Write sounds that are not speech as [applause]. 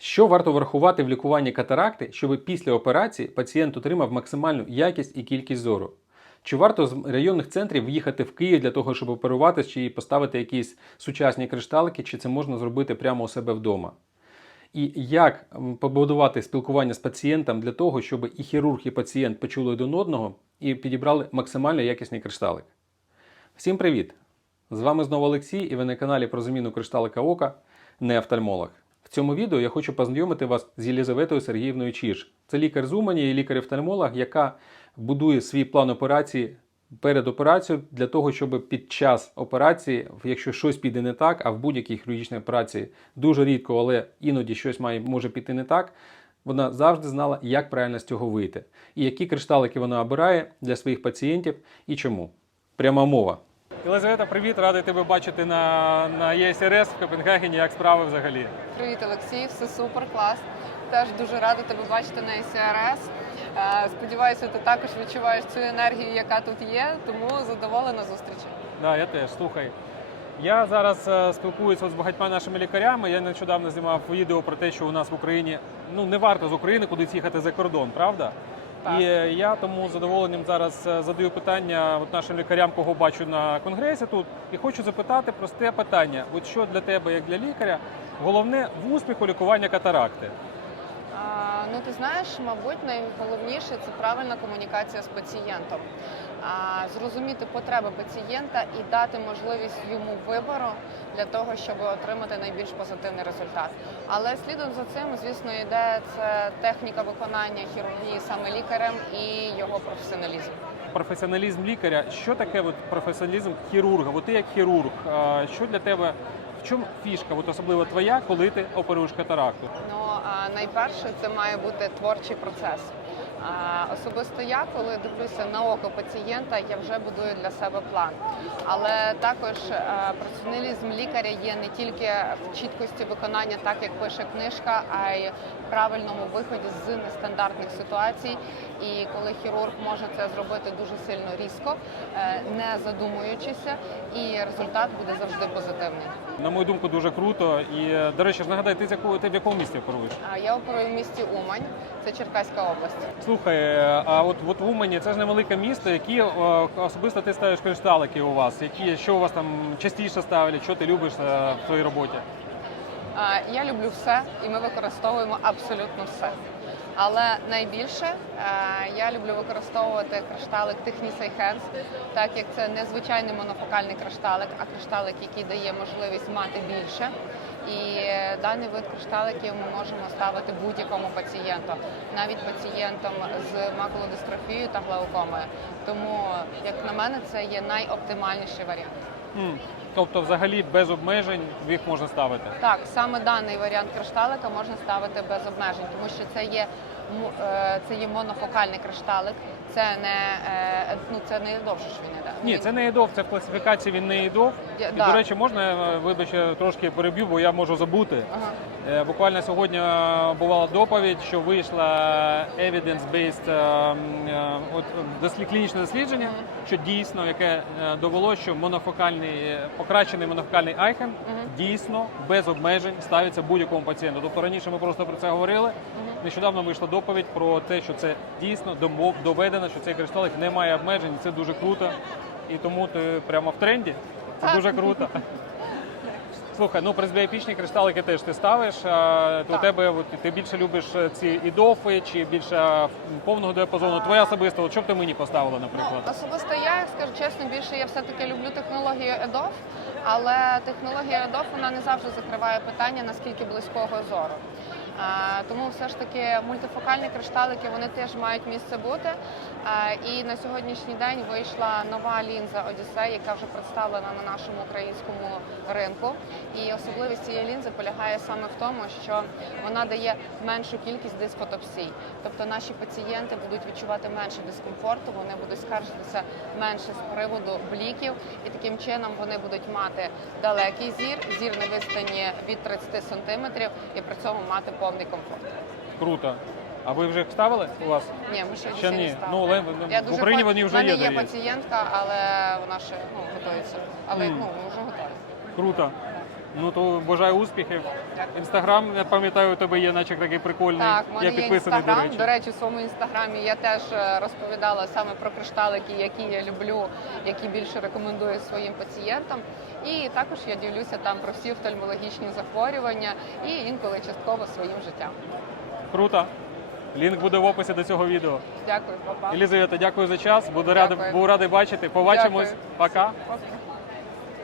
Що варто врахувати в лікуванні катаракти, щоб після операції пацієнт отримав максимальну якість і кількість зору? Чи варто з районних центрів їхати в Київ для того, щоб оперуватись, чи поставити якісь сучасні кришталики, чи це можна зробити прямо у себе вдома? І як побудувати спілкування з пацієнтом для того, щоб і хірург, і пацієнт почули один одного і підібрали максимально якісний кришталик? Всім привіт! З вами знову Олексій, і ви на каналі про заміну кришталика ока не офтальмолог. В цьому відео я хочу познайомити вас з Єлізаветою Сергіївною Чіш. Це лікар з Умані і лікар-офтальмолог, яка будує свій план операції перед операцією для того, щоб під час операції, якщо щось піде не так, а в будь-якій хірургічній операції дуже рідко, але іноді щось має може піти не так. Вона завжди знала, як правильно з цього вийти, і які кришталики вона обирає для своїх пацієнтів і чому. Пряма мова. Єлизавета, привіт, радий тебе бачити на, на ЄСРС в Копенгагені. Як справи взагалі? Привіт, Олексій, все супер, клас. Теж дуже рада тебе бачити на ІСРС. Е, Сподіваюся, ти також відчуваєш цю енергію, яка тут є, тому задоволена зустрічі. Да, я теж слухай. Я зараз е, спілкуюся з багатьма нашими лікарями. Я нещодавно знімав відео про те, що у нас в Україні ну не варто з України кудись їхати за кордон, правда? Так. І е, я тому з задоволенням зараз е, задаю питання от нашим лікарям, кого бачу на конгресі тут, і хочу запитати просте питання: от що для тебе, як для лікаря, головне в успіху лікування катаракти? Ну ти знаєш, мабуть, найголовніше це правильна комунікація з пацієнтом. А, зрозуміти потреби пацієнта і дати можливість йому вибору для того, щоб отримати найбільш позитивний результат. Але слідом за цим, звісно, йде це техніка виконання хірургії саме лікарем і його професіоналізм. Професіоналізм лікаря. Що таке от професіоналізм хірурга? От ти як хірург, що для тебе? В чому фішка, от особливо твоя, коли ти оперуєш катаракту? Ну найперше це має бути творчий процес. Особисто я, коли дивлюся на око пацієнта, я вже будую для себе план. Але також е, професіоналізм лікаря є не тільки в чіткості виконання, так як пише книжка, а й в правильному виході з нестандартних ситуацій. І коли хірург може це зробити дуже сильно різко, е, не задумуючися, і результат буде завжди позитивний. На мою думку, дуже круто. І до речі, нагадай, ти з якого ти в якому місті оперуєш? Я оперую в місті Умань, це Черкаська область. Слухай, а от, от в Умані це ж невелике місто, які е, особисто ти ставиш кришталики у вас, які що у вас там частіше ставлять, що ти любиш е, в своїй роботі? А, Я люблю все, і ми використовуємо абсолютно все. Але найбільше е, я люблю використовувати кришталик Technisei Hands, так як це не звичайний монофокальний кришталик, а кришталик, який дає можливість мати більше. І даний вид кришталиків ми можемо ставити будь-якому пацієнту, навіть пацієнтам з макулодистрофією та глаукомою. Тому, як на мене, це є найоптимальніший варіант. М, Тобто, взагалі без обмежень їх можна ставити. Так, саме даний варіант кришталика можна ставити без обмежень, тому що це є е, це є монофокальний кришталик. Це не е, ну це не довше ж він іде. Ні, це не єдов, це в класифікації він не єдов. Я- І, да. до речі, можна, е, вибач, трошки переб'ю, бо я можу забути. Ага. Е, Буквально сьогодні е, бувала доповідь, що вийшла evidence-based е, м, е, от, е, клінічне дослідження, що дійсно, яке е, довело, що монофокальний, е, покращений монофокальний айхен дійсно без обмежень ставиться будь-якому пацієнту. Тобто раніше ми просто про це говорили. Нещодавно вийшла доповідь про те, що це дійсно домов- доведено, що цей кришталик не має обмежень, і це дуже круто. І тому ти прямо в тренді. Це Так. дуже круто. [laughs] Слухай, ну пресбіопічні кришталики теж ти ставиш. А, то у тебе от, ти більше любиш е, ці ідофи чи більше повного діапазону? Твоя особиста, от що б ти мені поставила, наприклад? Ну, особисто я скажу чесно, більше я все-таки люблю технологію EDOF, але технологія EDOF вона не завжди закриває питання наскільки близького зору. Тому все ж таки мультифокальні кришталики вони теж мають місце бути. І на сьогоднішній день вийшла нова лінза Odyssey, яка вже представлена на нашому українському ринку. І особливість цієї лінзи полягає саме в тому, що вона дає меншу кількість дисфотопсій. Тобто наші пацієнти будуть відчувати менше дискомфорту, вони будуть скаржитися менше з приводу бліків, і таким чином вони будуть мати далекий зір, зір на відстані від 30 сантиметрів, і при цьому мати повний комфорт. Круто. А ви вже їх ставили у вас? Ні, ми ще, Ще не ні. ставили. Ну, але Я в дуже Україні вони вже є. в мене є. пацієнтка, але вона ще ну, готується. Але Мгм. ну, вже готові. Круто. Ну то бажаю успіхів. Інстаграм, я пам'ятаю, у тебе є, наче такий прикольний. Так, в мене я є підписаний, інстаграм. до речі. До речі, в своєму інстаграмі я теж е, розповідала саме про кришталики, які я люблю, які більше рекомендую своїм пацієнтам. І також я ділюся там про всі офтальмологічні захворювання і інколи частково своїм життям. Круто. Лінк буде в описі до цього відео. Дякую, папа. Елізавета, дякую за час. Буду радий, Дякую. був радий бачити. Побачимось. Дякую. Пока. Пока.